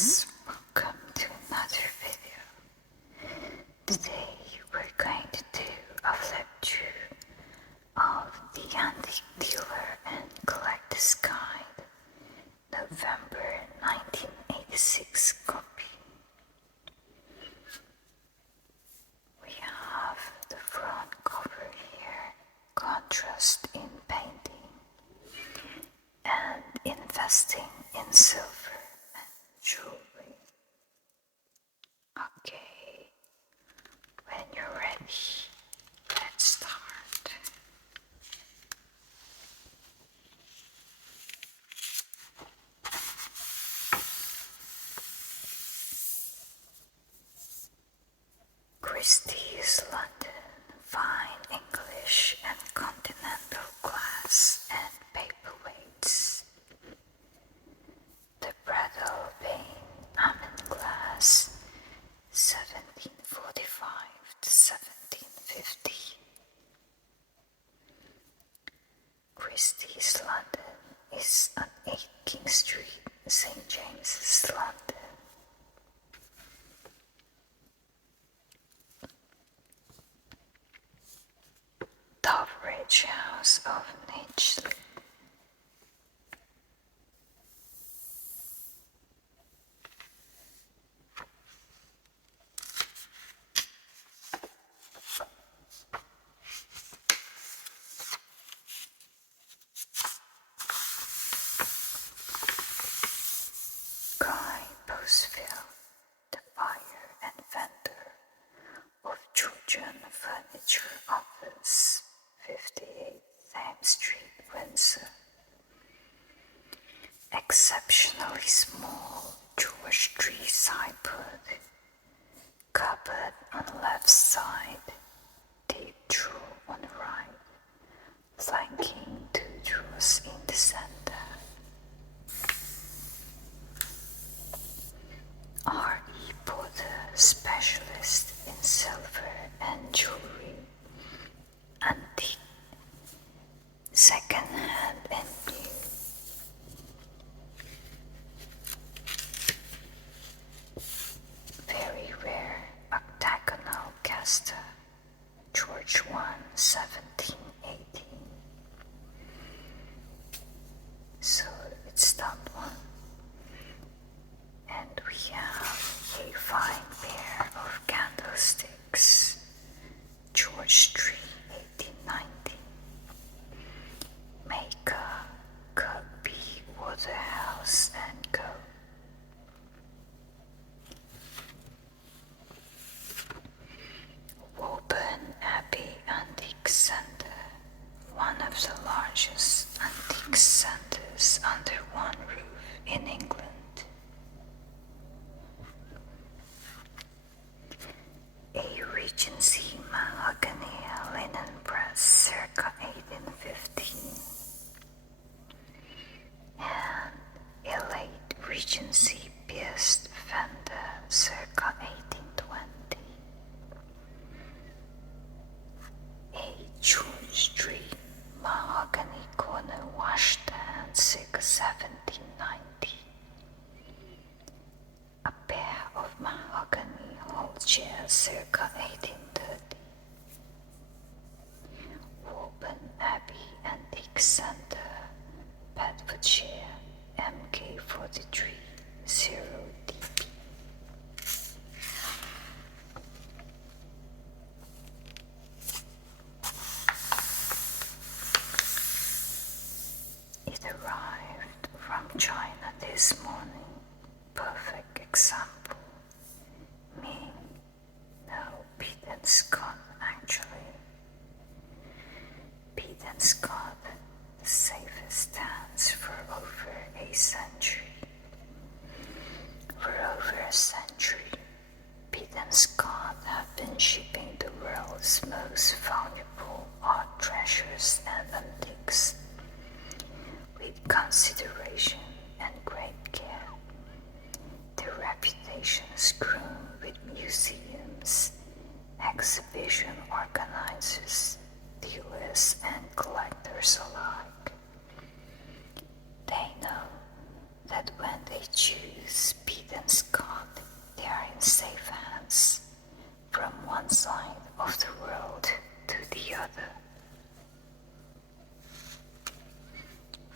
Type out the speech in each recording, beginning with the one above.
guys, welcome to another video. Today we're going to do a flip through of the Antique Dealer and Collector's Guide November 1986 copy. We have the front cover here, contrast in painting and investing in silver and jewelry. Okay, when you're ready, let's start. Christie's London, fine English and continental glass and paperweights. The Brattle Pane almond glass, 1745 to 1750. Christie's London is on 8 King Street, St. James's, London. Doveridge House of Nature. Guy Bosville, the buyer and vendor of Georgian Furniture Office, 58 Thames Street, Windsor. Exceptionally small George tree sideboard, cupboard on the left side, deep drawer on the right, flanking 2 drawers in the center. R.E. Porter, specialist in silver and jewelry, antique, second-hand and new. Very rare octagonal caster, George I, 1718. So it's that one. And we have a fine pair of candlesticks, George III, 1890. Maker, Kirkby, Waterhouse and Co. Woburn Abbey Antique Centre, one of the largest antique centres under one roof in England. A Regency mahogany linen press circa 1815 and a late Regency pierced fender circa 1820. A George III mahogany corner washstand circa 1790. A pair of mahogany hall chairs circa 1830. Woburn Abbey Antique Centre, Bedfordshire, MK43 0DP. It arrived from China this morning. Perfect example. Ming, no, Pete and Scott actually. Pete and Scott, the safest stands for over a century. For over a century, Pete and Scott have been shipping the world's most valuable art treasures and antiques with consideration and great care. Their reputation has grown with museums, exhibition organizers, dealers and collectors alike. They know that when they choose Pete and Scott, they are in safe hands from one side of the world to the other.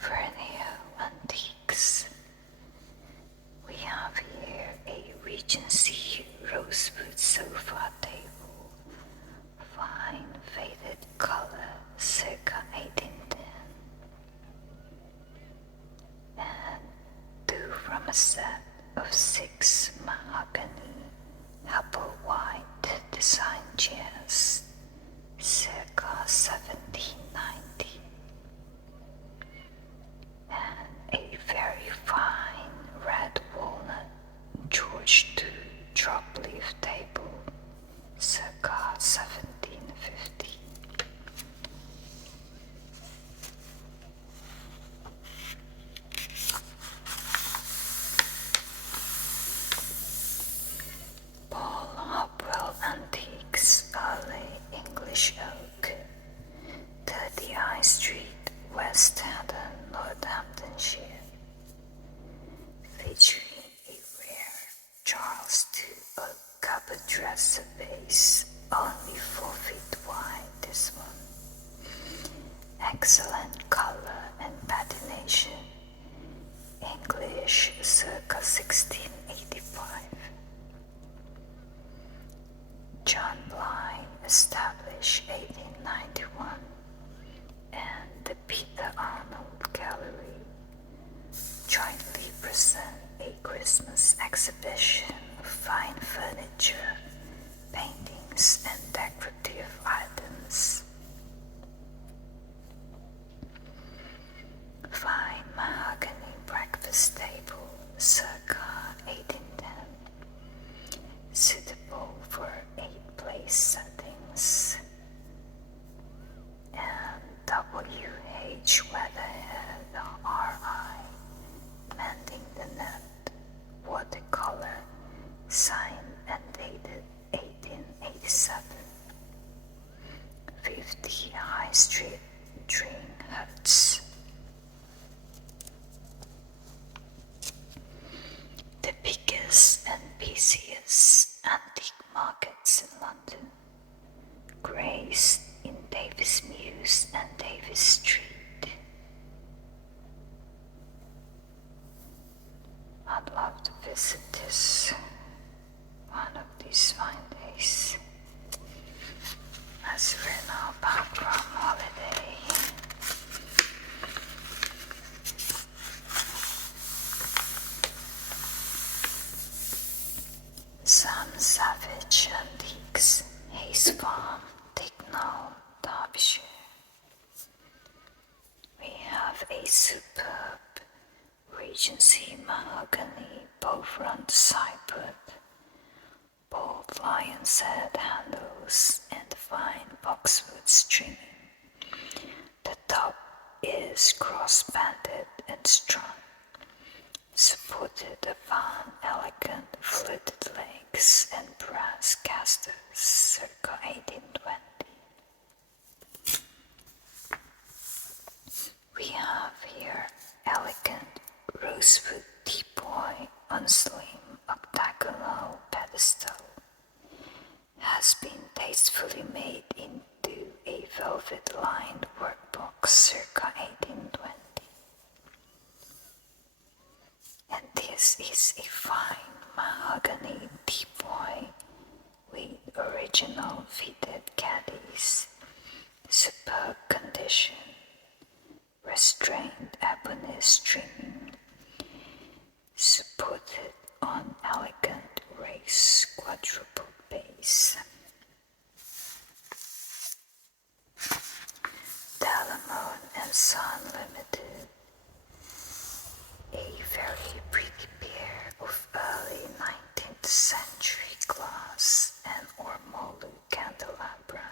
Vernio Antiques. We have here a Regency rosewood sofa table, fine faded color, circa 1810, and two from a set of 6 mahogany apple white design chairs, circa 1790, and a very fine red walnut George II drop leaf table, circa 1750. Paul Hopwell Antiques, early English oak, 30 High Street, West Haddon, Northamptonshire, featuring a rare Charles II oak cupboard dresser base, only 4 feet wide. This one, excellent color and patination, English circa 1685. John Bly, established 1891, and the Peter Arnold Gallery jointly present a Christmas exhibition of fine furniture, paintings, and decorative items. Fine mahogany breakfast table, circa 1810, suitable for 8-place settings, and W.H. Weatherhead R.I. Mending the Net, watercolor, signed and dated 1887, 50 High Street, Dringhuts. The biggest and busiest antique markets in London, Grace in Davis Mews and Davis Street. I'd love to visit this one of these fine days, as we're now back from holiday. Sam Savage Antiques, Hayes Farm, Ticknall, Derbyshire. We have a superb Regency mahogany Beaufort sideboard, bold lion's head handles, and fine boxwood trimming. The top is cross-banded and strung, supported upon elegant fluted legs and brass casters, circa 1820. We have here elegant rosewood teapot on slim octagonal pedestal. Has been tastefully made into a velvet-lined workbox, circa 1820. And this is a fine mahogany teapot with original fitted caddies, superb condition, restrained ebony trimming, supported on elegant raised quadruple base. Delamone and Son Limited, a very pretty pair of early 19th century glass and ormolu candelabra,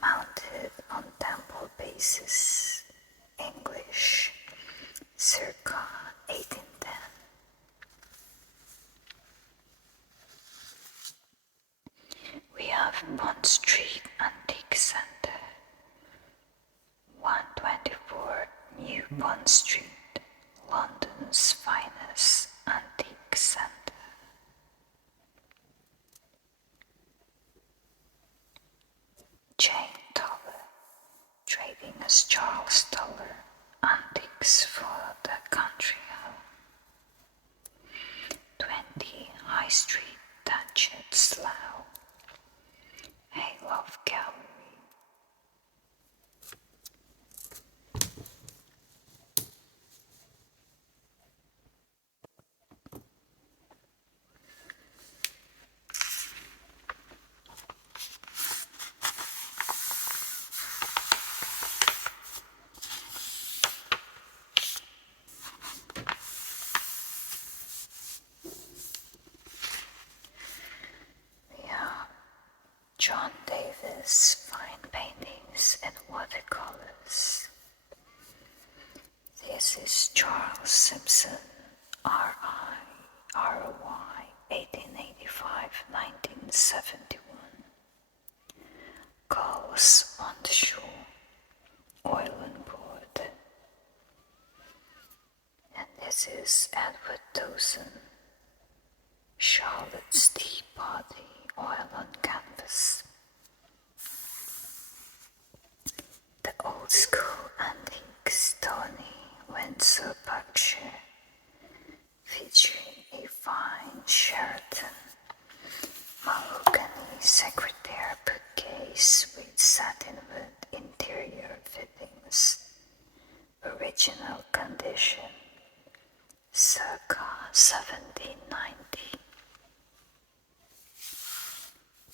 mounted on temple bases, English, circa 1810. We have Bond Street Antique Center, 124 New Bond Street, London's finest antiques Jane Toller, trading as Charles Toller, antiques for the country home. 20 High Street, Datchet, Slough, Hayloft Gallery. John Davis fine paintings and watercolors. This is Charles Simpson, R.I., R.O.Y., 1885-1971. Gulls on the Shore, Oil and Board. And this is Edward Dawson, Charlotte's Tea Party, oil on canvas. The old school antiques Tony Windsor Berkshire, featuring a fine Sheraton mahogany secretaire bookcase with satinwood interior fittings, original condition, circa 1790.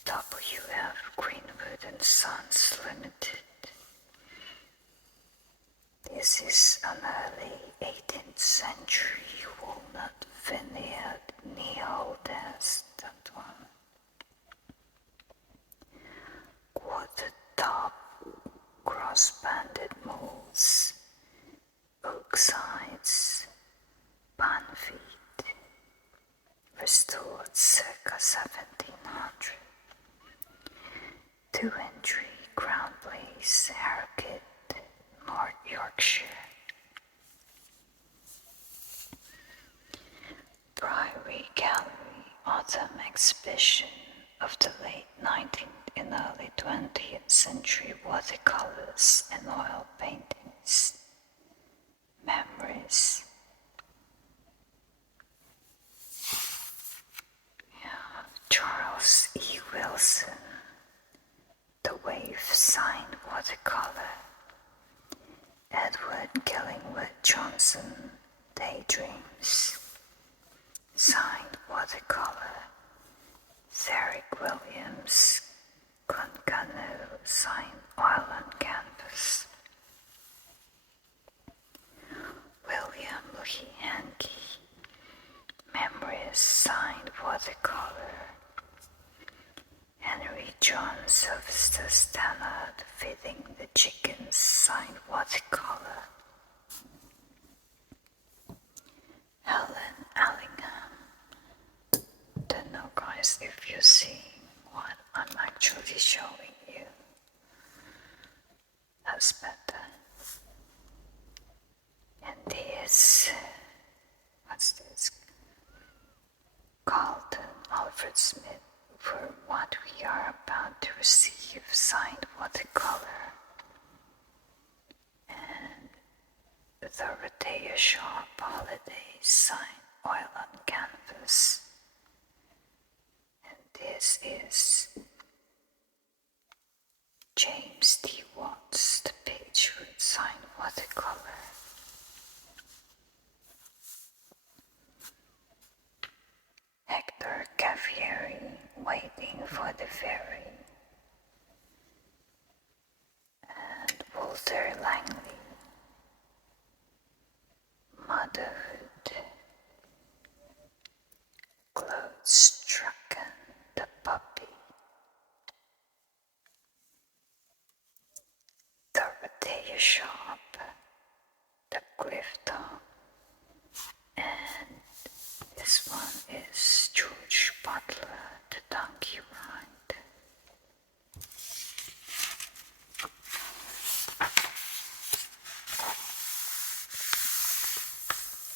W.F. Greenwood and Sons Limited. This is an early 18th century walnut vineyard knee-hole desk, that one. Quarter top, cross-banded molds, oak sides, pan feet, restored circa 1700. 2-entry crown place, Harrogate, North Yorkshire. Priory Gallery Autumn Exhibition of the late 19th and early 20th century watercolors and oil paintings. Memories. Charles E. Wilson, The Wave signed watercolor. Edward Killingworth Johnson, Daydreams, signed watercolor. Therick Williams, Concano, signed oil on canvas. William Lee Hankey, Memories, signed watercolor. Henry John Sylvester Stannard, Feeding the Chickens, signed watercolor. Helen Allingham. Don't know, guys, if you're seeing what I'm actually showing you. That's better. And this, what's this? Carlton Alfred Smith, for what we are about to receive, signed watercolor. And the Dorothea Sharp Holidays, signed oil on canvas. And this is James D. Watts, The Patriot, signed watercolor. Hector Cavalieri, Waiting for the Ferry. And Walter Langley, Motherhood. Claude Strachan, The Puppy. Dorothea Sharp, The Cliff Top. And this one is George Butler, The Donkey Ride.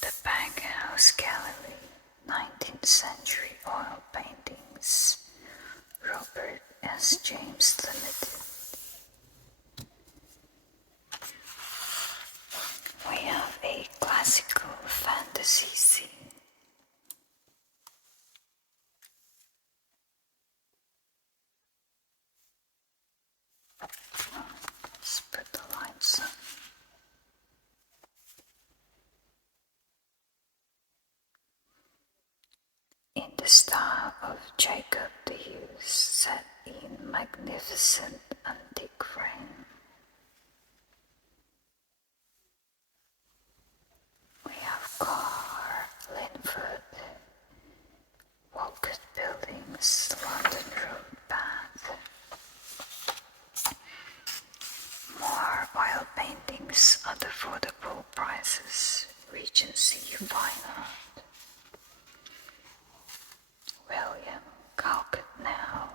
The Bankhouse Gallery, 19th century oil paintings, Robert S. James Limited. cc. Let's put the lines on. In the style of Jacob the Youth, set in magnificent antique frame. We have Carr, Linford, Walcott Buildings, London Road, Bath. More oil paintings at affordable prices, Regency Fine Art. William Calcutt Now,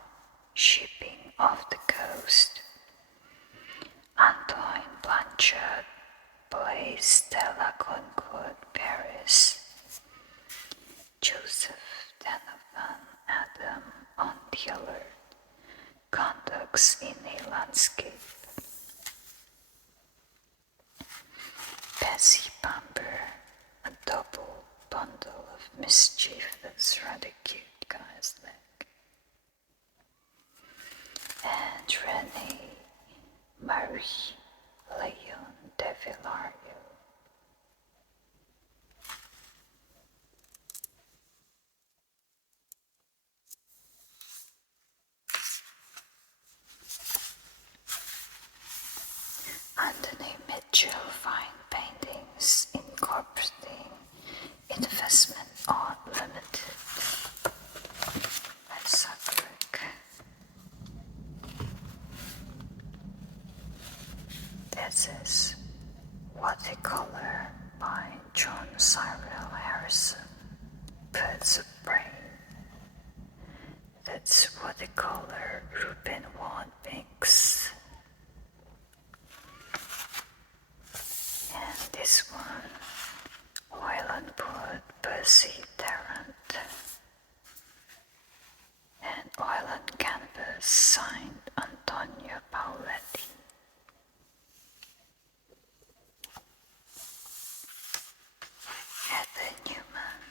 Shipping off the Coast. Antoine Blanchard, Place de la Concorde, Paris. Joseph Donovan Adam on the Alert, Conducts in a Landscape. Bessie Bamber, a double bundle of mischief. That's rather cute, guys. Like. And Renee Marie Leon de Villario. Anthony Mitchell Fine Paintings Incorporating Investment Art Limited. Let's have a look. This is Watercolor by John Cyril Harrison. Birds of Prey. That's Watercolor Ruben Ward Pinks. And this one, Oil and Wood, Percy Tarrant. And Oil and Canvas, signed Antonio Pauletti. Heather Newman.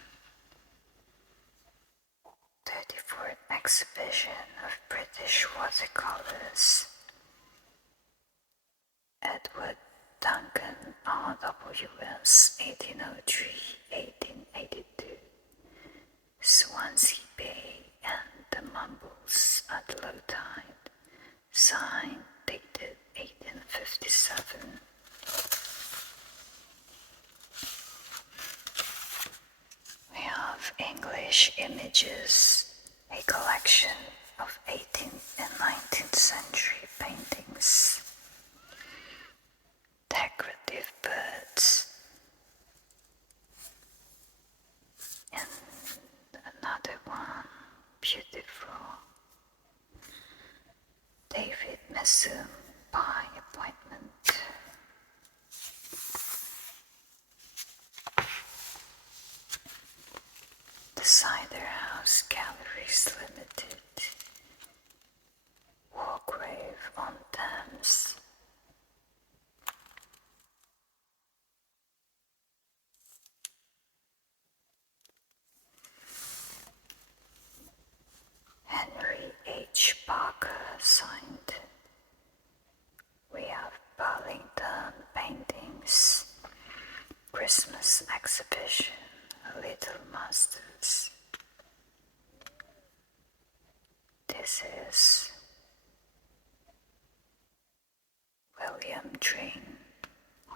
34th Exhibition of British Watercolors. Edward Duncan, RWS, 1803-1882, Swansea Bay and the Mumbles at low tide, signed, dated 1857. We have English Images, a collection of 18th and 19th century paintings. Decorative birds, and another one, beautiful, David Messum, by appointment. The Cider House Galleries Limited, Wargrave on Thames. Henry H. Parker, signed. We have Burlington Paintings, Christmas Exhibition, Little Masters. This is William Drain,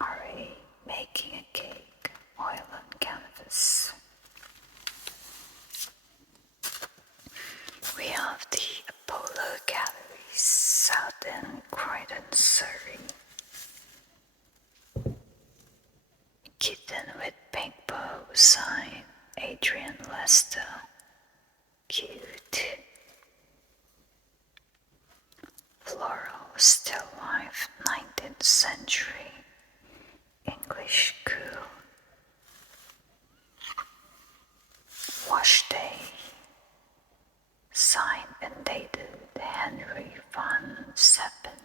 R.A. Making a Cake, Oil and Canvas. We have the Apollo Galleries, South End, Croydon, Surrey. Kitten with Pink Bow, sign Adrian Lester. Cute. Floral still life, 19th century. English cool. Wash Day. Signed and dated Henry van Seppen.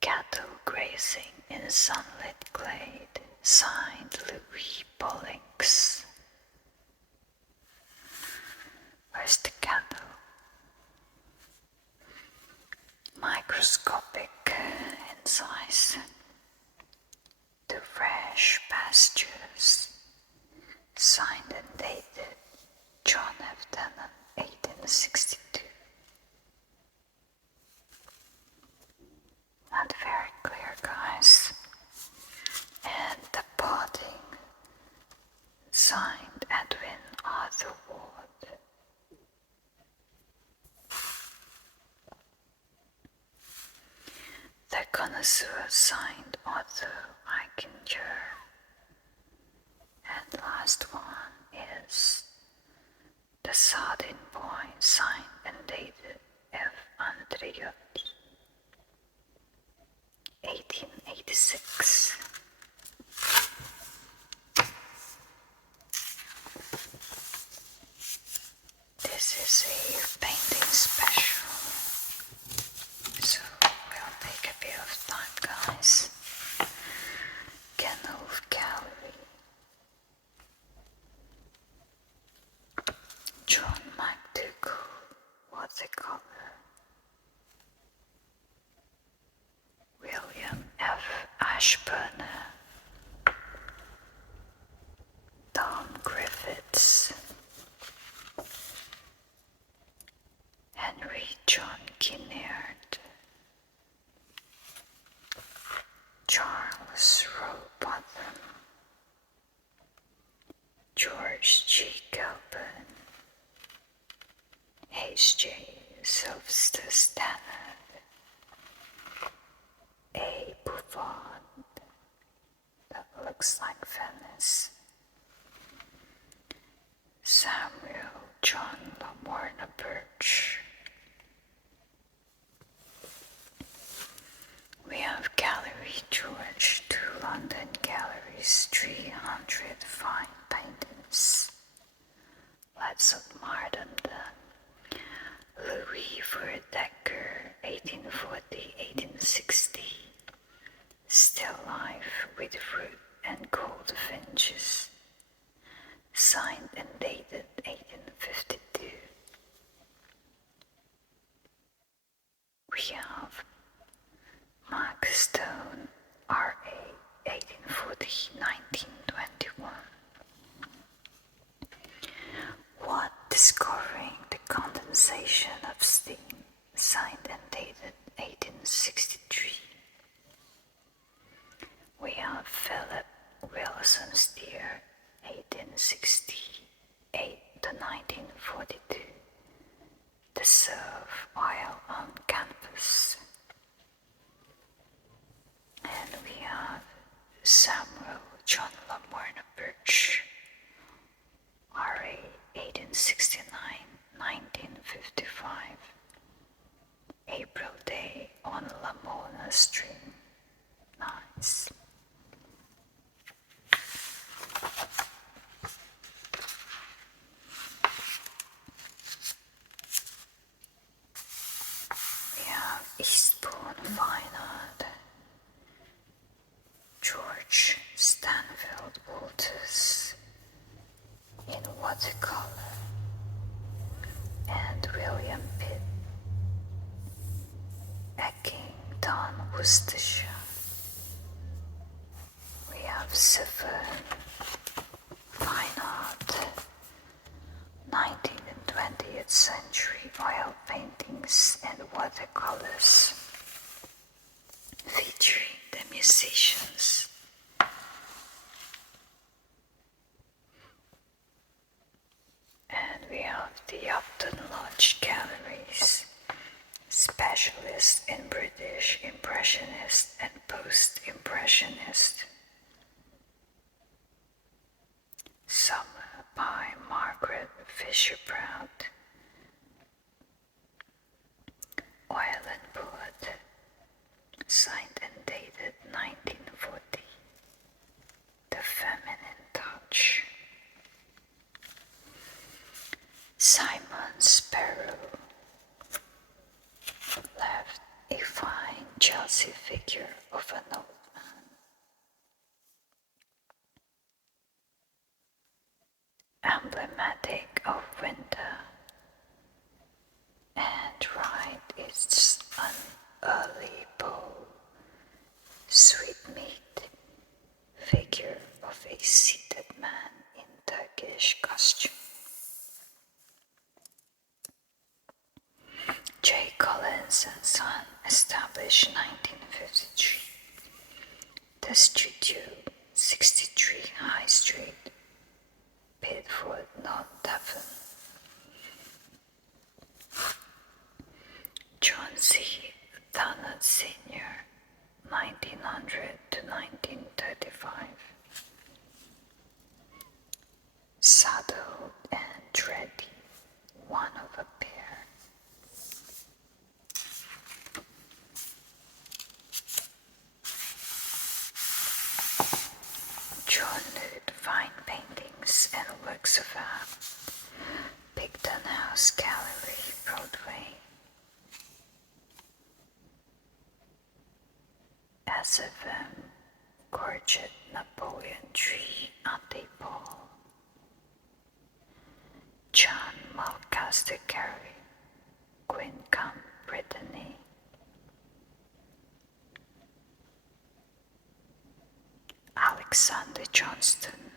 Cattle grazing in sunlit Everglade, signed Louis Bollings. Where's the candle? Microscopic in size. The Fresh Pastures, signed and dated John F. Denon, 1862. Not very clear, guys. And the potting, signed Edwin Arthur Ward. The Connoisseur, signed Otto Eichinger. And the last one is The Sardine Boy, signed and dated F. Andriot, 1886. This is a painting special, so we'll take a bit of time, guys. Kenilworth Gallery. John McDougall, watercolor. William F. Ashburner. Don Griffiths. Henry John Kinnaird. Charles Rowbottom. George G. Gilpin. H.J. Sylvester Stannard. A. Buffon. That looks like Venice. Samuel John Lamorna Birch. We have Gallery George, 2 London galleries, 300 fine paintings. Let's admire them then. Louis Verdecker, 1840-1860. Still life with fruit and goldfinches. Signed and dated 1852. We have Mark Stone, R.A., 1840-1921. What Discovering the Condensation of Steam, signed and dated 1863. We have Philip Wilson Steer, 1868 to 1942. The Surf Oil on Canvas. And we have Samuel John Lamorna Birch, R.A. 1869-1955. April Day on Lamona Stream. Nice. We have Eastbourne Fine Art. George Stanfield Walters in watercolor, and William Pitt Eckington, Worcestershire. We have Severn Fine Art, 19th and 20th century oil paintings and watercolors featuring the musicians. And we have the Upton Lodge Galleries, specialists in British Impressionist and Post-Impressionist. Summer by Margaret Fisher-Prout. Oil and Wood, signed and dated 1940. The Feminine Touch. Simon Sparrow left a fine Chelsea figure of an old man. emblematic of winter, and right is an early bowl, sweetmeat, figure of a seated man in Turkish costume. J. Collins and Son, established 1953. The Studio, 63 High Street, Bedford, North Devon. John C. Thunnett Sr., 1900 to 1935. Saddled and ready, one of a pair. John Nude Fine Paintings and Works of Art, Picton House Gallery, Broadway. SFM, Gorget Napoleon Tree, Ante Paul. John Mulcaster Carey, Quincamp, Brittany. Alexander Johnston,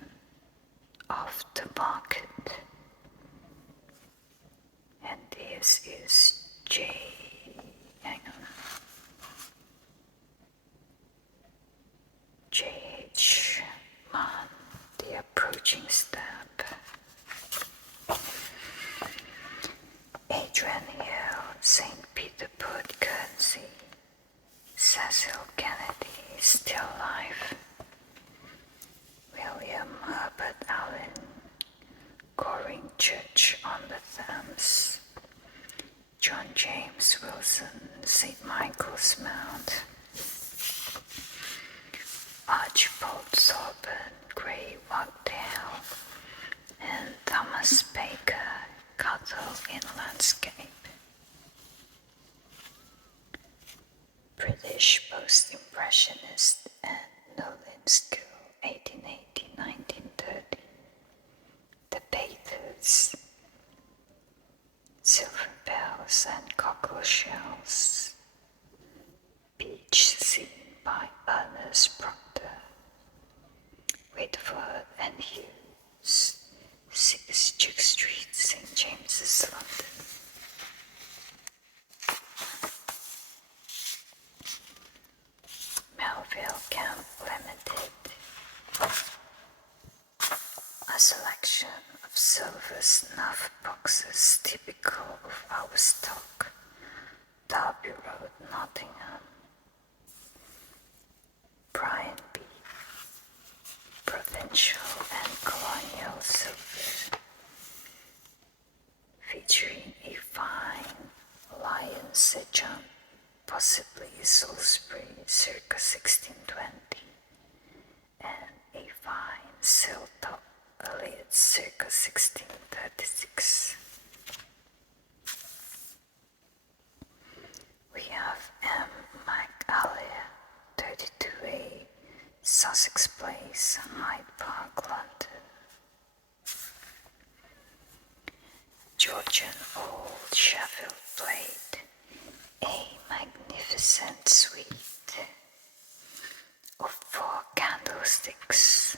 Off the Market. And this is J.H. Mann, The Approaching Step. Adrian Hill, St. Peter Port Guernsey. Cecil Kennedy, Still Life. William Herbert Allen, Goring Church on the Thames. John James Wilson, St. Michael's Mount. Archibald Thorburn, Grey Wagtail, and Thomas Baker, Cattle in Landscape. British Post-Impressionist and Nolin School, 1880-1930. The Bathers, Silver Bells and Cockle Shells. Beach Scene by Ernest Proctor. Whitford and Hughes, 6 Duke Street, St. James's, London. Melville Camp Limited. A selection of silver snuff boxes typical of our stock. Derby Road, Nottingham. Brian B. Provincial and colonial silver, featuring a fine lion sejam, possibly Salisbury circa 1620, and a fine siltop lid circa 1636. We have M. McAleer, 32A, Sussex Place, Hyde Park, London. Georgian Old Sheffield Plate, a magnificent suite of 4 candlesticks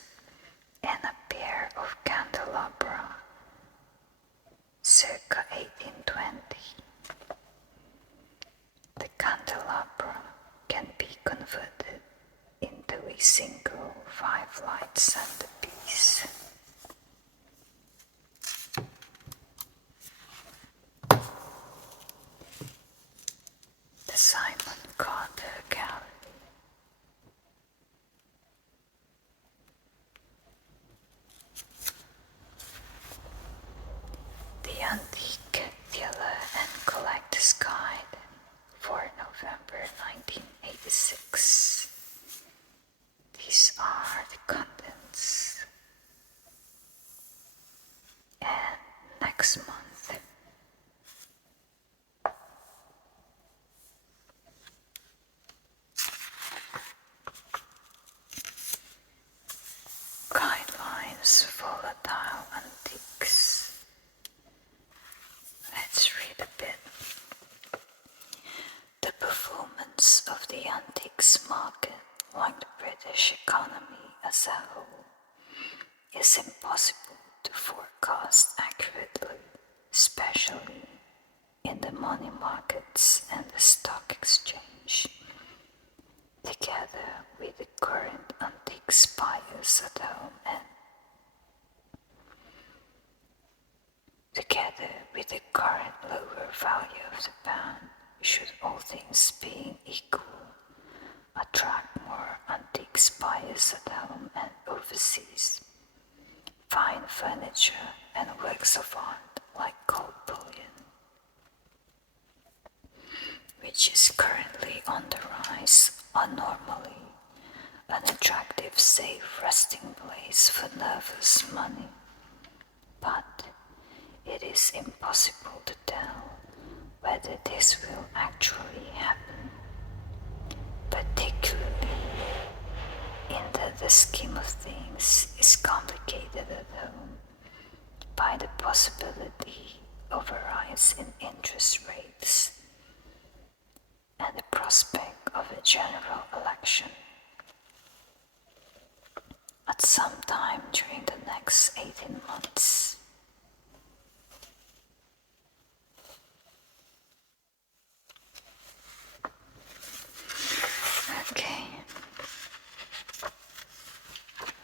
and a pair of candelabra, circa 1820. The candelabra can be converted into a single 5-light centerpiece. The Simon Carter Gallery. The Antique Dealer and Collector's Guide for November 1986. These are the contents. And next month, guidelines, volatile antique as a whole is impossible to forecast accurately, especially in the money markets and the stock exchange. Together with the current antiques buyers at home and together with the current lower value of the pound, should all things being equal, attract more antiques buyers at home and overseas. Fine furniture and works of art like gold bullion, which is currently on the rise, are normally an attractive, safe resting place for nervous money. But it is impossible to tell whether this will actually happen, particularly in that the scheme of things is complicated at home by the possibility of a rise in interest rates and the prospect of a general election at some time during the next 18 months. Okay,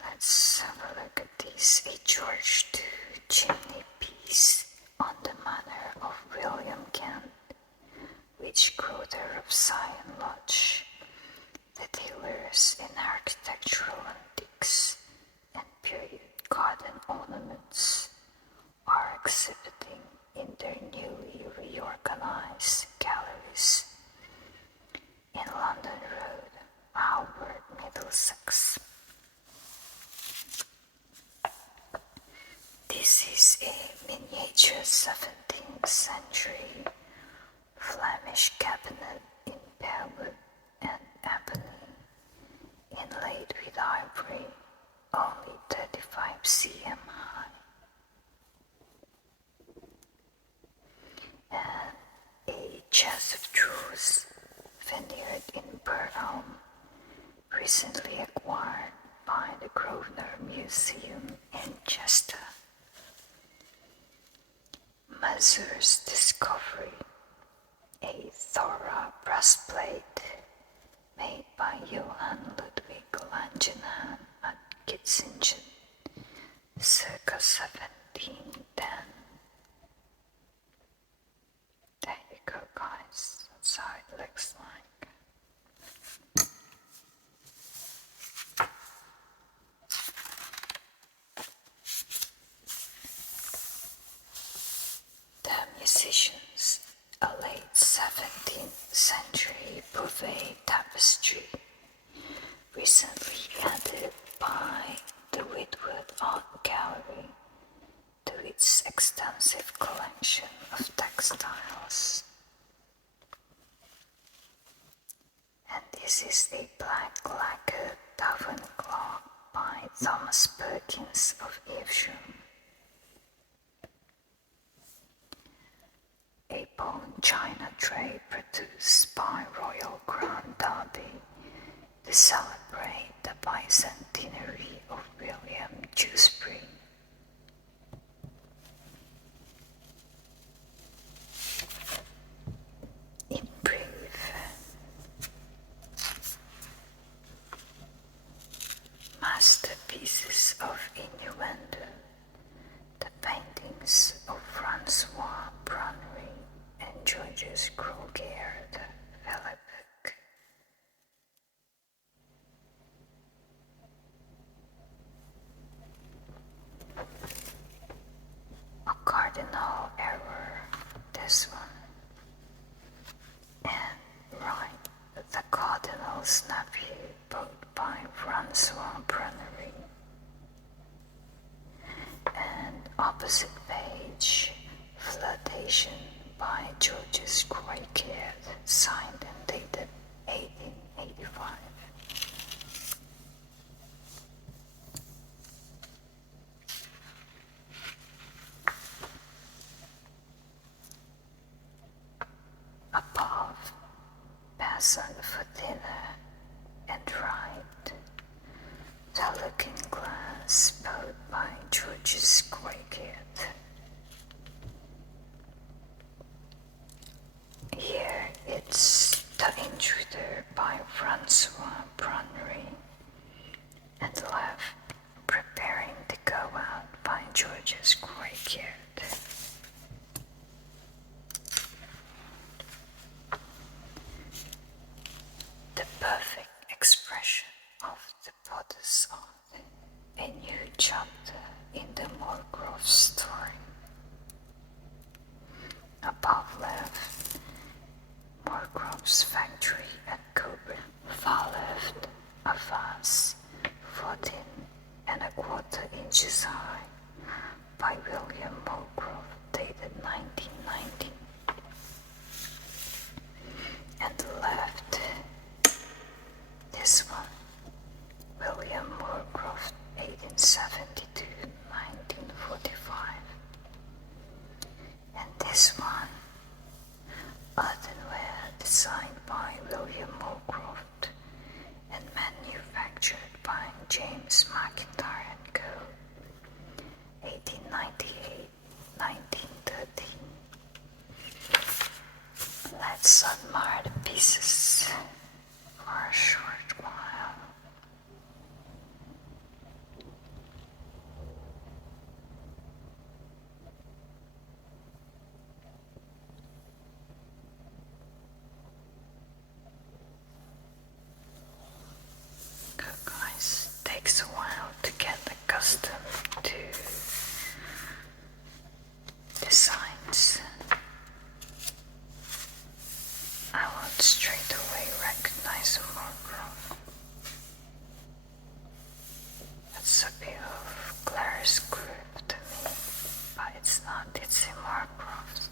let's have a look at this. A George II chimney piece on the manor of William Kent, which grew there of Sion Lodge. The dealers in architectural antiques and period garden ornaments are exhibiting in their newly reorganized galleries in London Road, Albert, Middlesex. This is a miniature 17th century Flemish cabinet in pearwood and ebony, inlaid with ivory, only 35 cm high, and a chest of drawers veneered in burr elm, recently acquired by the Grosvenor Museum in Chester. Messrs. Discovery, a thorough breastplate made by Johann Ludwig Langenham at Kitzingen, circa 1710. There you go, guys. That's how it looks like. The musicians, a late 17th century Beauvais tapestry, recently added by the Whitworth Art Gallery to its extensive collection of textiles. And this is a black lacquered tavern clock by Thomas Perkins of Evesham. A bone china tray produced by Royal Grand Derby to celebrate the bicentenary of William Dewsbury. In brief, masterpieces of innuendo, the paintings of Francois Brunnery and Georges Croquier de Vellebec. A cardinal error, this one. And right, the Cardinal's Nephew, both by Francois Brunnery. And opposite page, Flirtation by Georges Croquier, signed and dated 1885. Above, pass on for dinner and right, the looking vase bought by George's Cricket. Here it's The Intruder by Francois Brunnery, and left Preparing to Go Out by George's Cricket. The perfect expression of the potter's art, a new chapter in the Moorcroft story. Above left, Moorcroft's factory at Coburn. Far left, a vase 14¼ inches high by William Moorcroft, dated 1919. And left, this one, William Moorcroft, 1872–1945. And this one, earthenware designed by William Moorcroft and manufactured by James McIntyre & Co. 1898–1913. Let's admire the pieces for a short while. Guys, takes a while to get accustomed to designs. I won't straight away recognize a Moorcroft. It's a bit of Claire's group to me, but it's not, it's a Moorcroft.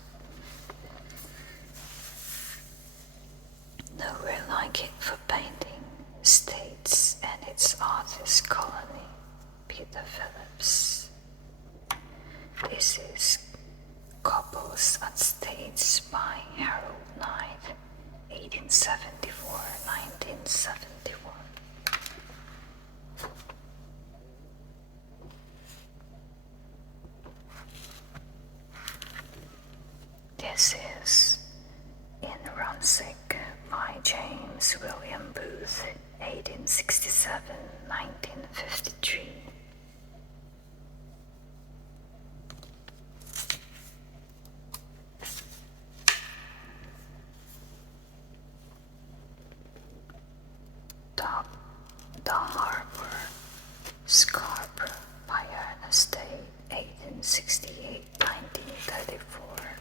Nowhere like it for painting, states and its artist colony, Peter Phillips. This is Couples at States by Harold Knight, 1874–1971. This is In Runswick by James William Booth, 1867–1953. The Harbor, Scarborough by Ernest Day, 1868–1934.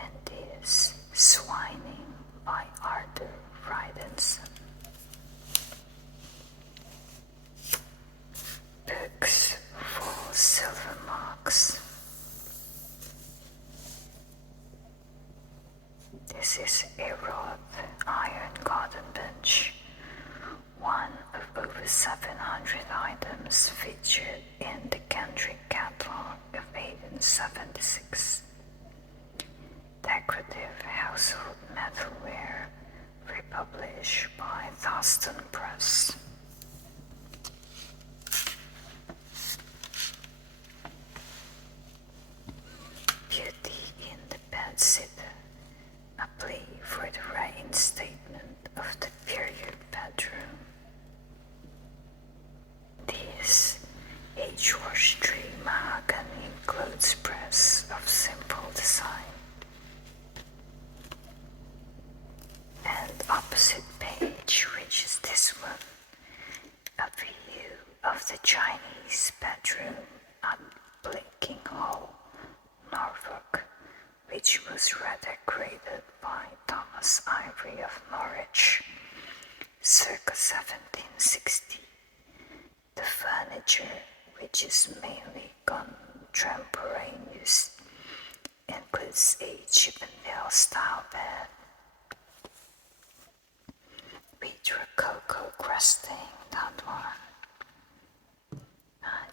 And this Swining by Arthur Frydenson. Books for Silver Marks. This is a wrought iron garden bench, one of over 700 items featured in the Kendrick catalog of 1876. Decorative household metalware, republished by Thurston Press. Beauty in the Bedsitter, a plea for the reinstatement of the period bedroom. This a George Tree mahogany clothes press of simple design. And opposite page, which is this one, a view of the Chinese bedroom at Blinking Hall, Norfolk, which was redecorated by Thomas Ivory of Norwich, circa 1760. The furniture, which is mainly contemporaneous, includes a Chippendale style bed with rococo cresting, that one.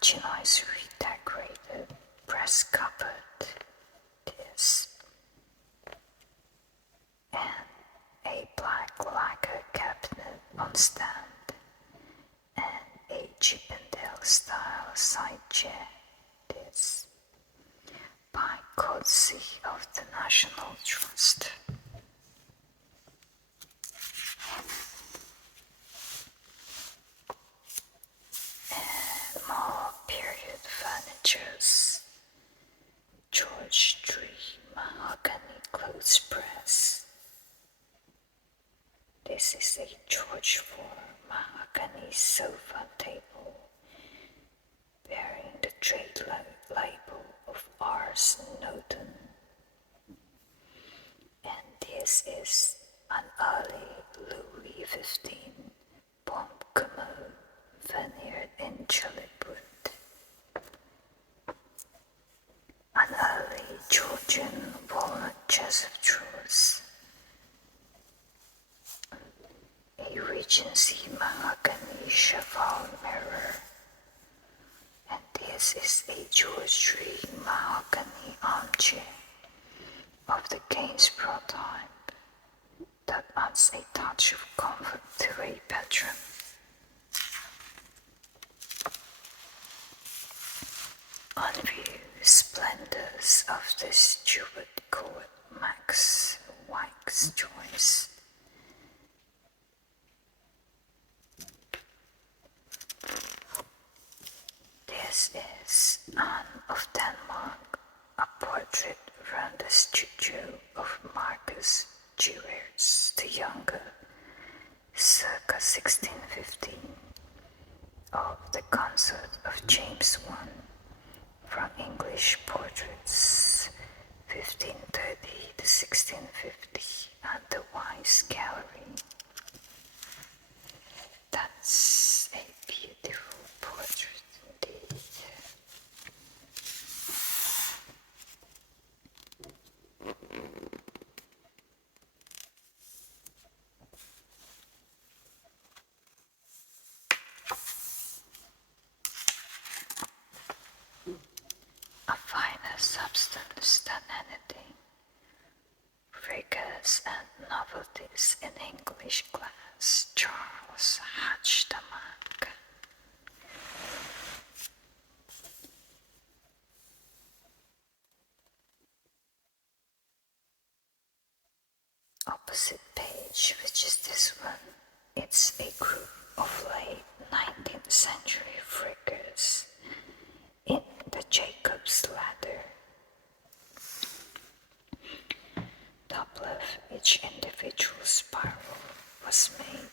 Chinois redecorated press cupboard, this, and a black lacquer cabinet on stand, and a Chippendale side chair. This by courtesy of the National Trust. And more period furnitures. George Tree mahogany clothes press. This is a George IV mahogany sofa table bearing the trade label of Ars Noten. And this is an early Louis XV Pommes veneered in tulip wood. An early Georgian walnut chest of drawers. A Regency mahogany cheval mirror. And this is a jewellery mahogany armchair of the Gainsborough type that adds a touch of comfort to a bedroom. On view, splendors of the Stuart Court Max Wax choice. This is Anne of Denmark, a portrait from the studio of Marcus Jewers the Younger, circa 1615, of the consort of James I, from English Portraits 1530 to 1650 at the Wise Gallery. That's a beautiful portrait indeed. A finer substance than anything. Figures and novelties in English glass. Charles Hatchtamak. Opposite page, which is this one, it's a group of late 19th century figures in the Jacob's Ladder. Top left, each individual spiral was made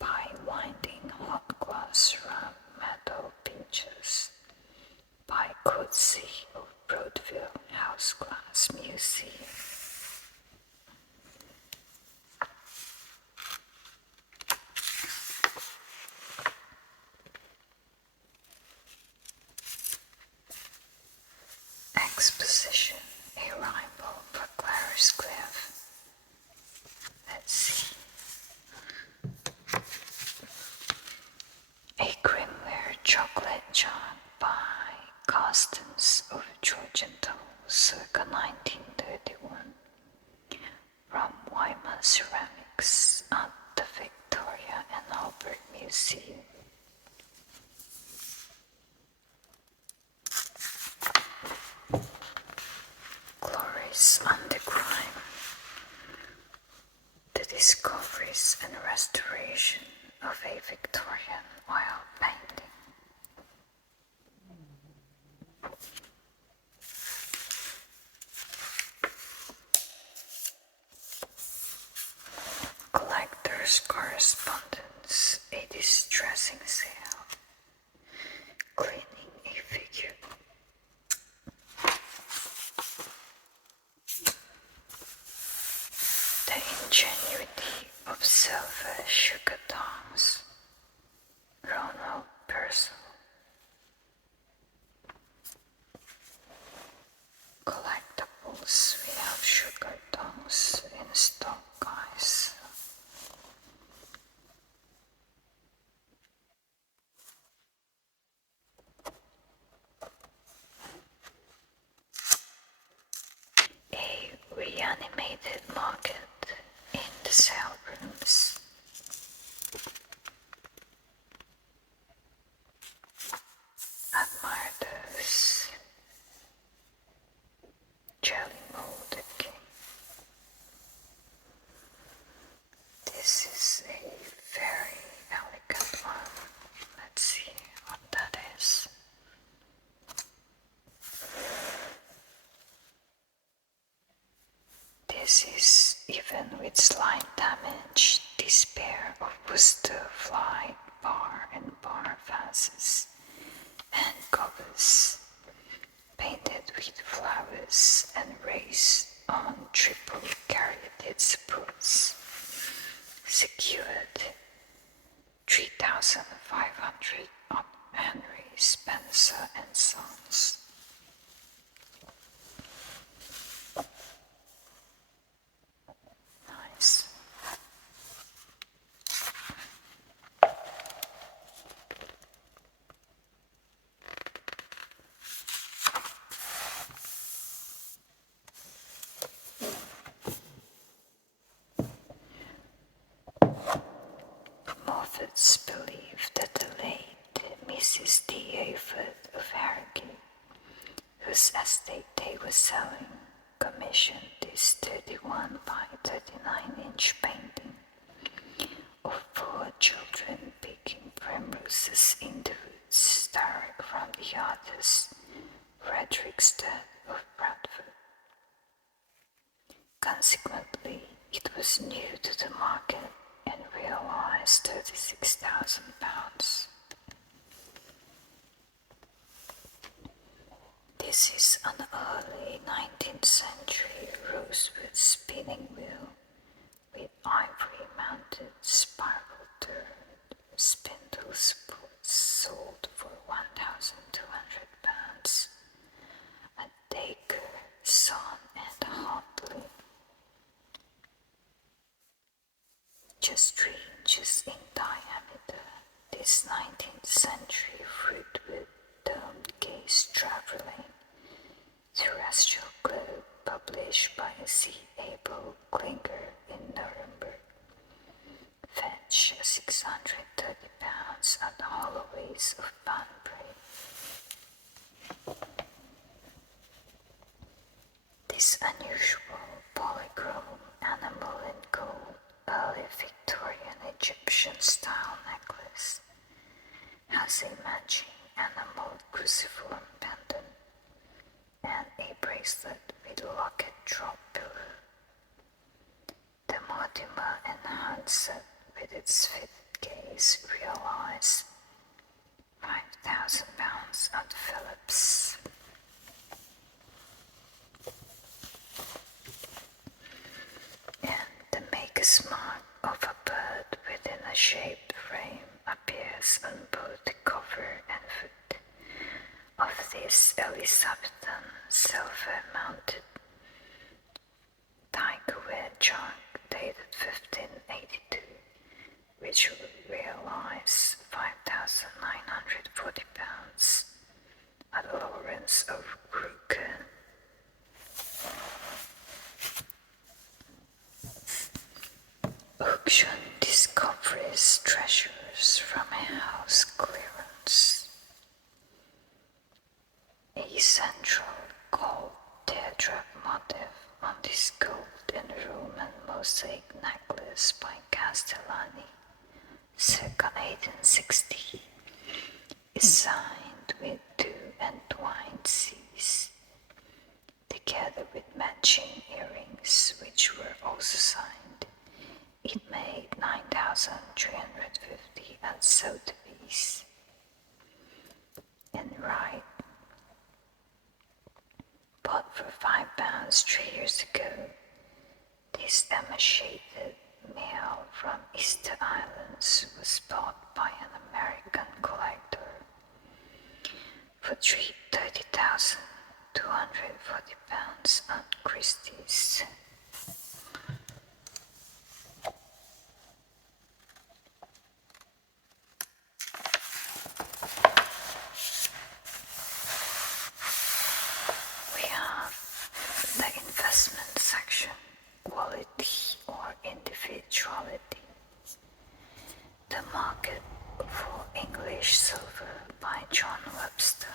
by winding hot glass round metal pinches by courtesy of Broadville House Glass Museum. Exposition, a rival for Clarice Cliff. Let's see. A Grimware chocolate jug by Constance of Georgenthal, circa 1931, from Weimar Ceramics at the Victoria and Albert Museum. Glories and the Crime. The discoveries and restoration of a Victorian oil painting. Collector's Correspondence, a distressing sale. Cleaning a figure. The ingenuity of silver sugar tongs. Ronald Purcell. Collectibles, we have sugar tongs in stock, guys. A reanimated market in the sale rooms. pieces, even with slight damage. This pair of Worcester fly bar and bar vases and covers, painted with flowers and raised on triple curated supports, secured 3,500 on Henry Spencer and Sons. Nice. Moffats believe that the late Mrs. D. Ayford of Harrogate, whose estate they were selling, commissioned this 31 by 39-inch painting of 4 children picking primroses in the woods, direct from the artist Frederick Studd of Bradford. Consequently, it was new to the market and realized £36,000. This is an early 19th century rosewood spinning wheel with ivory-mounted spiral-turned spindle supports, sold for £1,200 at Dacre, Son and Hartley. Just 3 inches in diameter, this 19th century fruitwood domed case traveling terrestrial globe published by C. Abel Klinger in Nuremberg fetch £630 at the Holloways of Banbury. This unusual polychrome animal in gold early Victorian Egyptian style necklace has a matching animal cruciform pendant and a bracelet with locket drop pillar. The Mortimer and Hunt set with its fifth case realized £5,000 at Phillips. And the maker's mark of a bird within a shaped frame appears on both the cover and foot of this Elizabethan silver-mounted tigerware jug dated 1582, which will realize £5,940 at Lawrence of Crooken. Auction discoveries treasures from a house clearance. A central gold teardrop motif on this gold and Roman mosaic necklace by Castellani, circa 1860, is signed with 2 entwined C's, together with matching earrings, which were also signed. It made £9,350 at Sotheby's. And Wright bought for £5 3 years ago. This emaciated male from Easter Islands was bought by an American collector for £30,240 at Christie's. We have the investment section, quality or individuality. The Market for English Silver by John Webster.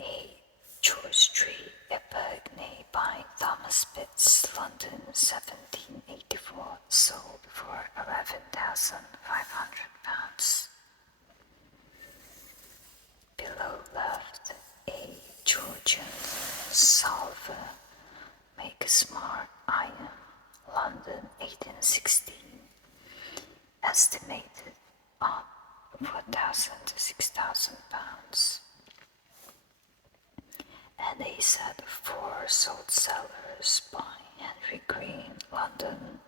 A George Tree Epiphany by Thomas Pitts, London 1784, sold for £11,500. Below left, a Georgian Salve, Make a Smart Iron, London 1816, estimated on 4,000 to 6,000 pounds. And a set of 4 salt cellars by Henry Green, London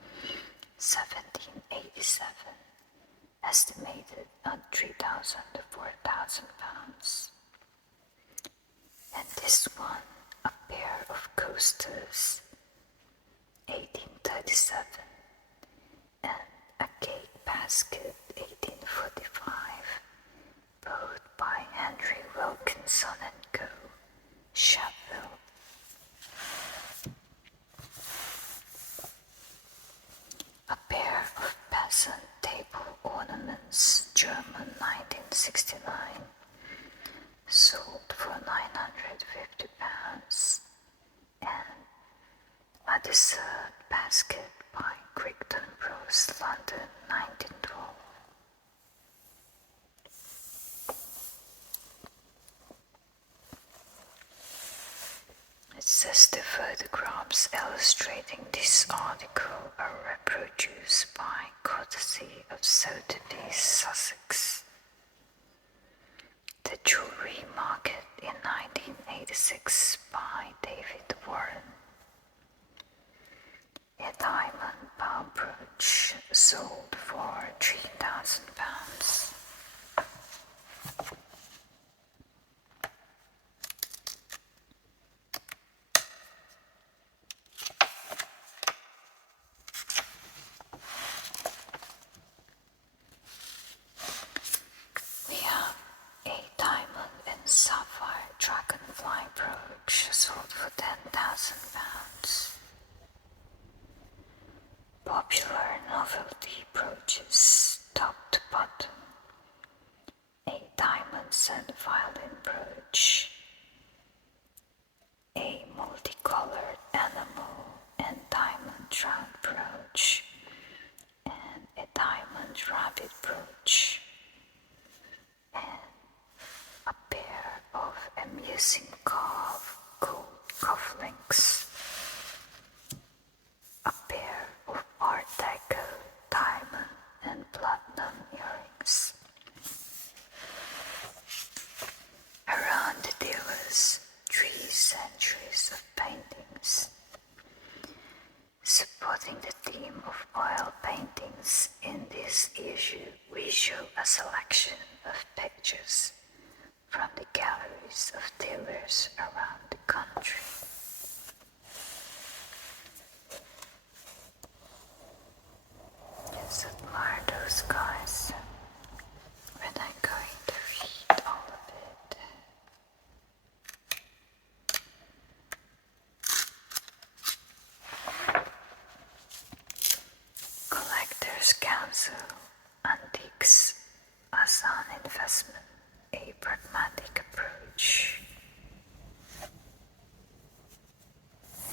1787, estimated on 3,000 to 4,000 pounds. And this one, a pair of coasters, 1837, and a cake basket, 1845, both by Henry Wilkinson and Co., Sheffield. A pair of peasant table ornaments, German 1969, sold for 950 pounds, and a dessert basket by Crichton Rose, London 1912. It says the photographs illustrating this article are reproduced by courtesy of Sotheby's, Sussex. The Jewellery Market in 1986 by David Warren. A diamond bow brooch sold for 3,000 pounds. We have a diamond and sapphire dragonfly brooch sold for 10,000 pounds. Popular novelty brooches, top to bottom. A diamond set violin brooch. A multicolored animal and diamond trout brooch. And a diamond rabbit brooch. And a pair of amusing cufflinks. A pair of Art Deco diamond and platinum earrings. Around the dealers, 3 centuries of paintings. Supporting the theme of oil paintings, in this issue we show a selection of pictures from the galleries of dealers around the country. Just admire those guys when I'm going to read all of it. Collectors Council, Antiques as an investment, a pragmatic approach.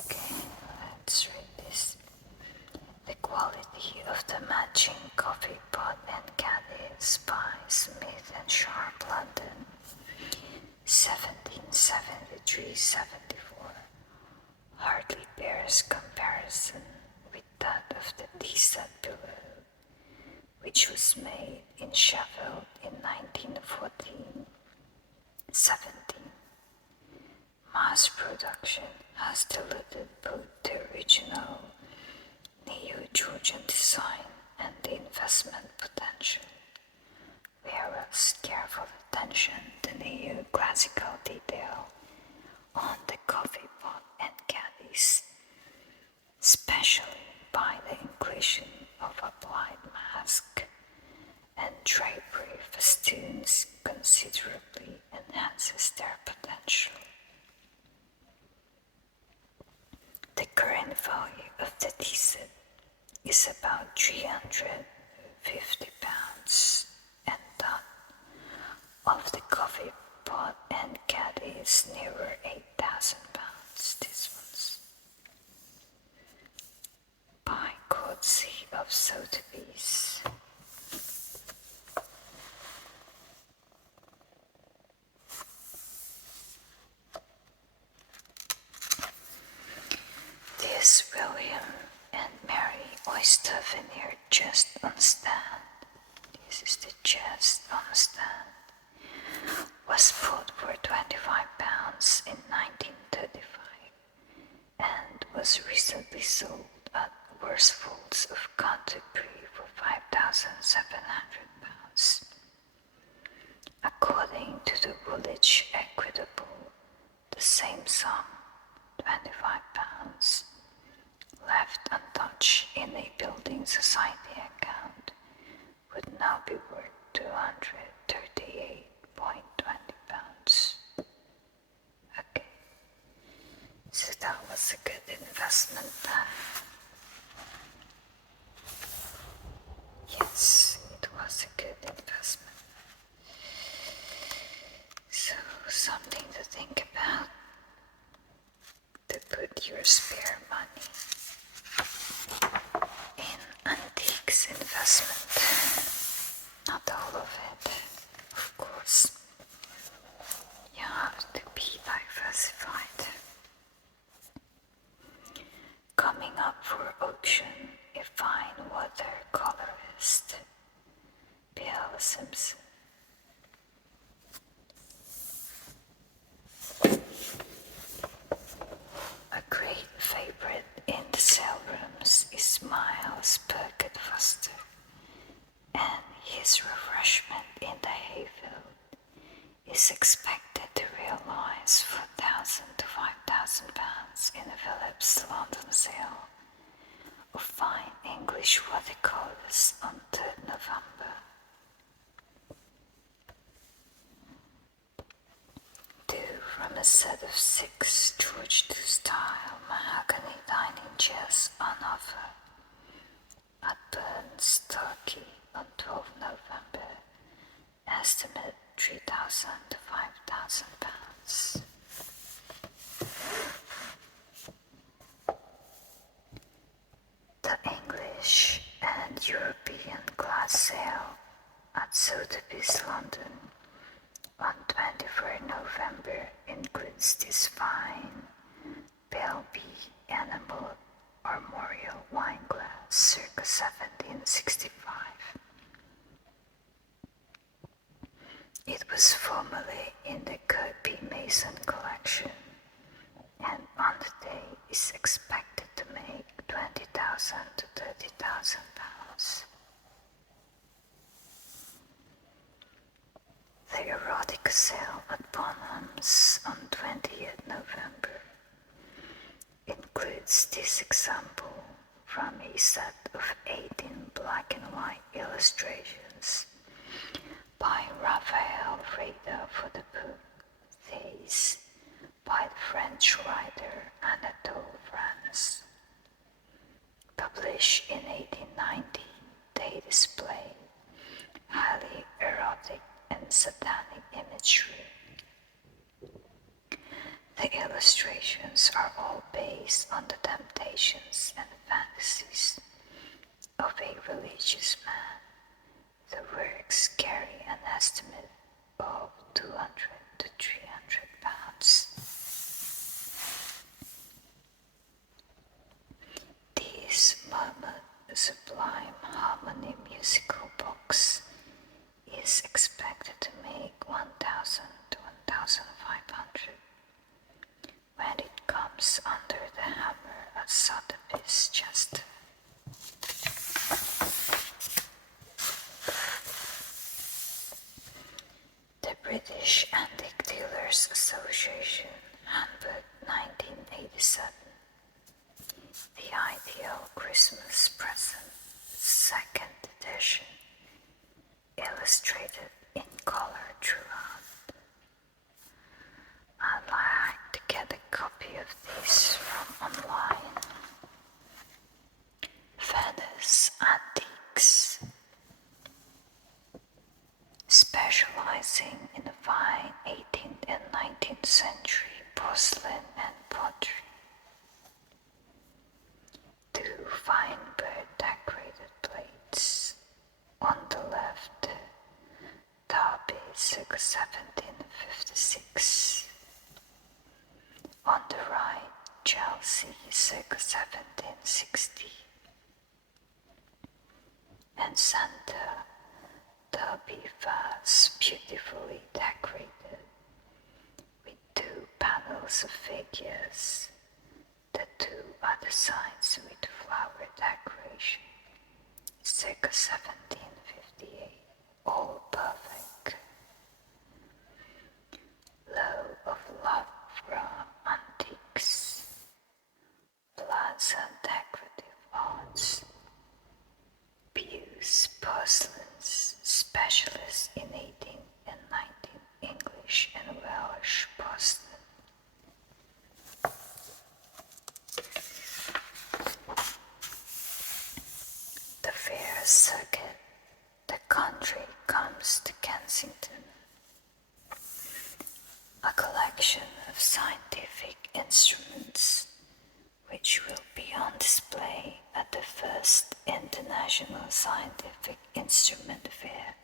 Okay, let's read this. The quality of the matching coffee pot and caddies by Smith and Sharp, London, 1773-74, hardly bears comparison with that of the tea set below, which was made in Sheffield in 1914-17. Mass production has diluted both the original Neo-Georgian design and the investment potential, whereas careful attention to neo-classical detail on the coffee pot and caddies, especially by the inclusion of applied mask and drapery festoons, considerably enhances their potential. The current value of the tea set is about 350 pounds, and that of the coffee pot and caddy is nearer 8,000 pounds. This one's by courtesy of Sotheby's. stuff in here, chest on stand. This is the chest on stand. Was bought for £25 in 1935 and was recently sold at Worsfolds of Canterbury for £5,700. According to the Woolwich Equitable, the same sum, £25, left untouched in a building society account would now be worth £238.20. Okay, so that was a good investment. Yes, it was a good investment. So, something to think about, to put your spare money in antiques investment. Not all of it, of course. You have to be diversified. Coming up for auction, a fine watercolorist, Bill Simpson. A great favorite in the sale rooms is Miles Perkett Foster, and his refreshment in the Hayfield is expected to realize £4,000 to £5,000 in a Phillips London sale of fine English watercolors on 3rd November. Two from a set of 6 George II style mahogany dining chairs on offer at Burns Turkey on 12 November, estimate £3,000 to £5,000. The English and European glass sale at Sotheby's London on 23rd November includes this fine Belby enamel armorial wine glass circa 1765. It was formerly in the Kirby Mason collection, and on the day is expected to make £20,000 to £30,000. The erotica sale at Bonham's on 20th November includes this example from a set of 18 black and white illustrations by Raphael Reda for the book Thais by the French writer Anatole France. Published in 1890, they display highly erotic and satanic imagery. The illustrations are all based on the temptations and fantasies of a religious man. The works carry an estimate of 200 to 300 pounds. This Muhammad Sublime Harmony musical box is expected to make 1,000 to 1,500 when it comes under the hammer at Sotheby's Chester. The British Antique Dealers Association Handbook 1987. The Ideal Christmas Present, 2nd edition, illustrated in color throughout. I'd like to get a copy of these from online. Venice Antiques, specializing in fine 18th and 19th century porcelain and pottery. 2 fine bird decorated plates. On the left, Derby circa 1756. On the right, Chelsea circa 1760. and center, the was beautifully decorated with two panels of figures, the two other sides with flower decoration, circa 1758, all perfect. Low of Lavra Antiques, Plaza Decorative Arts, Bewes Porcelains, specialist in 18th and 19th English and Welsh porcelain. The fair circuit, the country comes to Kensington. A collection of scientific instruments which will be on display at the first International Scientific Instrument Fair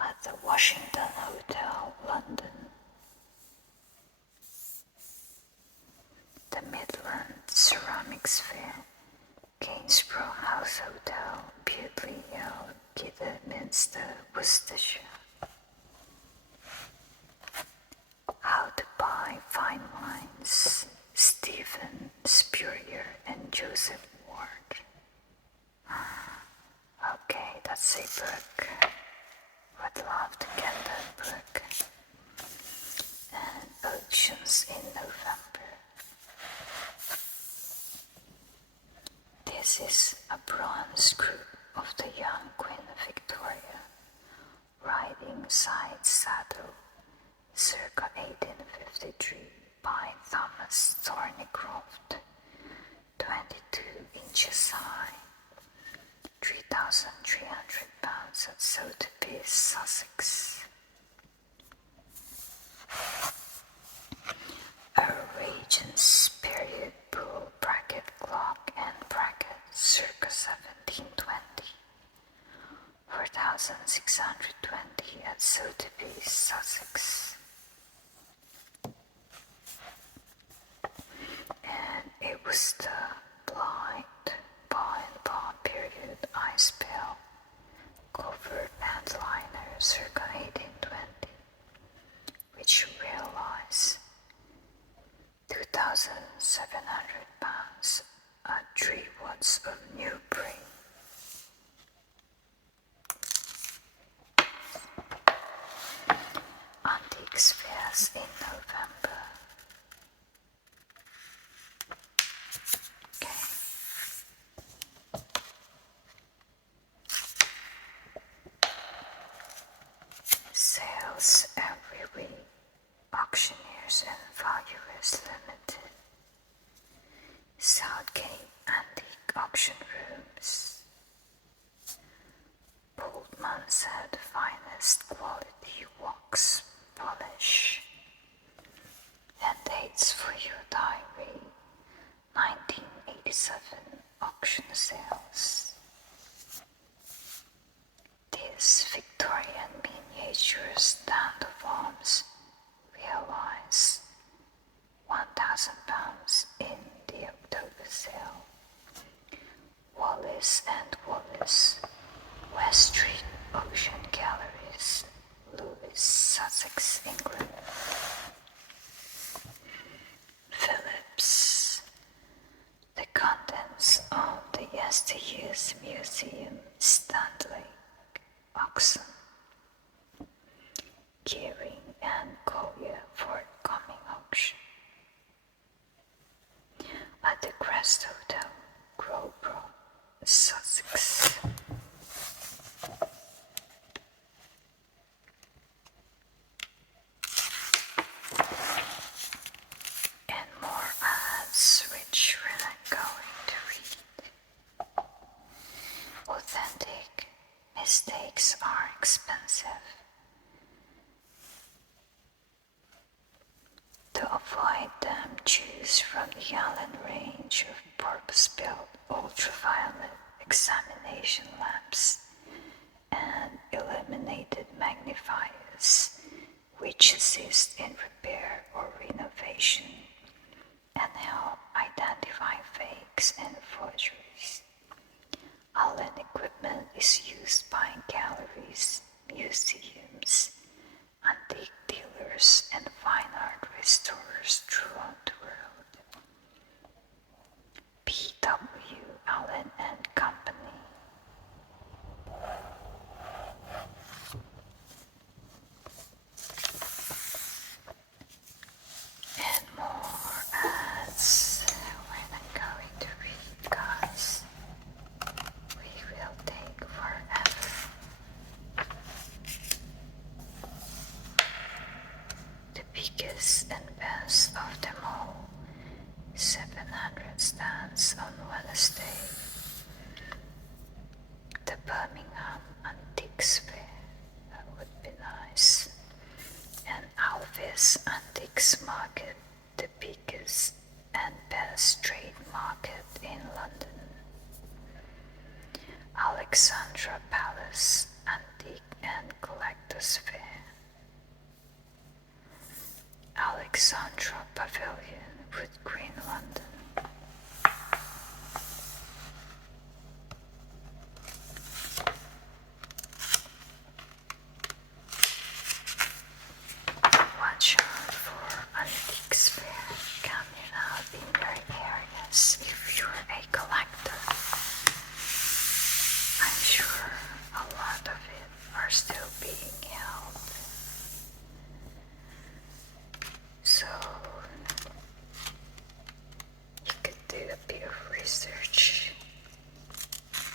at the Washington Hotel, London. The Midland Ceramics Fair, Gainsborough House Hotel, Bewdley Hill, Kidderminster, Worcestershire. How to buy fine wines, Stephen Spurrier and Joseph Ward. Okay, that's a book. Would love to get that book. And auctions in November. This is a bronze group of the young Queen Victoria riding side saddle circa 1853 by Thomas Thornycroft, 22 inches high, 3,300 pounds at Sotheby's, Sussex. A Regent's period bull bracket clock and bracket circa 1720, 4,620 at Sotheby's, Sussex. And it was the blind bar and bar period ice pail covered handliner circa 1820, which realized 2,700 pounds at 3 watts of Newbury. Antiques fairs in November. Sales every week. Auctioneers and Valuers Limited. Southgate Antique Auction Rooms. Boltman said finest quality wax polish. And dates for your diary. 1987 auction sales. This Victorian miniature stand of arms realized £1,000 in the October sale. Wallace and Wallace, West Street Ocean Galleries, Lewes, Sussex, England. Phillips. The contents of the Yesteryears Museum, Stanley, Oxon. Gearing and Collier forthcoming auction. At the Crest Hotel, Crowborough, Sussex. And more ads which we're not going to read. Authentic mistakes are expensive. To avoid them, choose from the Allen range of purpose-built ultraviolet examination lamps and illuminated magnifiers which assist in repair or renovation and help identify fakes and forgeries. A Allen equipment is used by galleries, museums, antique dealers, and fine art restorers throughout the world. P.W. Allen and Company. And more ads when I'm going to read, guys. We will take forever. The biggest and best of them all, 700 stands on Wednesday. The Birmingham Antiques Fair, that would be nice. And Alvis Antiques Market, the biggest and best trade market in London. Alexandra Palace Antique and Collectors Fair. Alexandra Pavilion, Wood Green, London. Watch out for antiques fair coming out in your areas if you're a collector. I'm sure a lot of it are still being held. So you could do a bit of research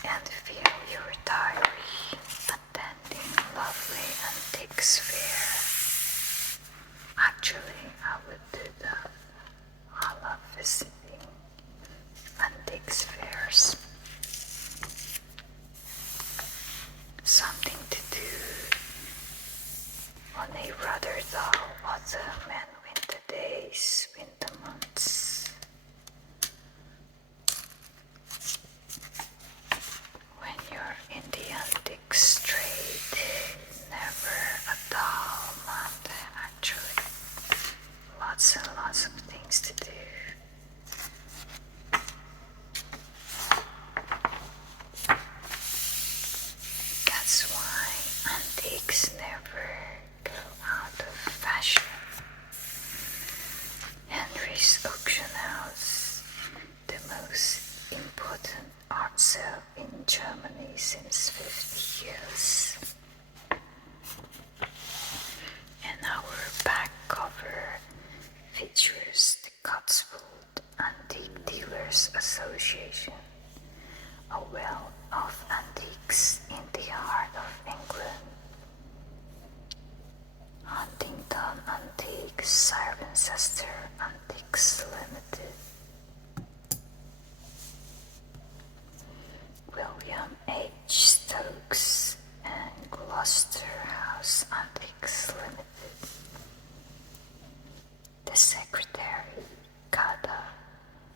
and fill your diary attending lovely antiques fair. Actually, I would do that. I love visiting antiques fairs. Something to do on a rather dull autumn and winter days, winter months. When you're in the antiques trade, never a dull month actually. Lots and lots of things to do. That's why antiques never go out of fashion. Henry's Auction House, the most important art sale in Germany since 50 years. And our back cover features the Cotswold Antique Dealers Association, a well of antiques in the heart of England. Huntington Antiques, Cirencester Antiques Limited. William H. Stokes and Gloucester House Antiques Limited. The Secretary, CADA,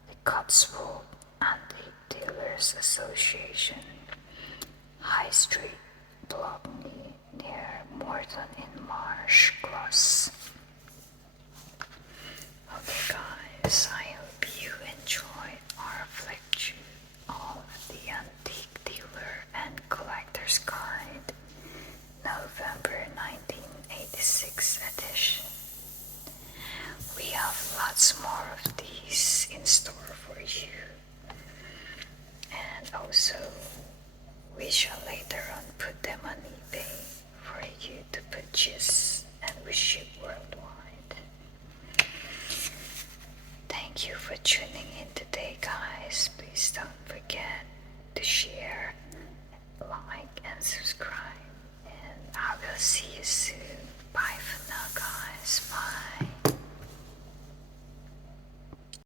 the Cotswold Antique Dealers Association, High Street, Blockney, near Morton in Marsh, Gloss. Okay guys, I hope you enjoyed our flick through of the Antique Dealer and Collector's Guide, November 1986 edition. We have lots more of these in store for you. And also, we shall later on put them on eBay for you to purchase, and we ship worldwide. Thank you for tuning in today, guys. Please don't forget to share, like, and subscribe. And I will see you soon.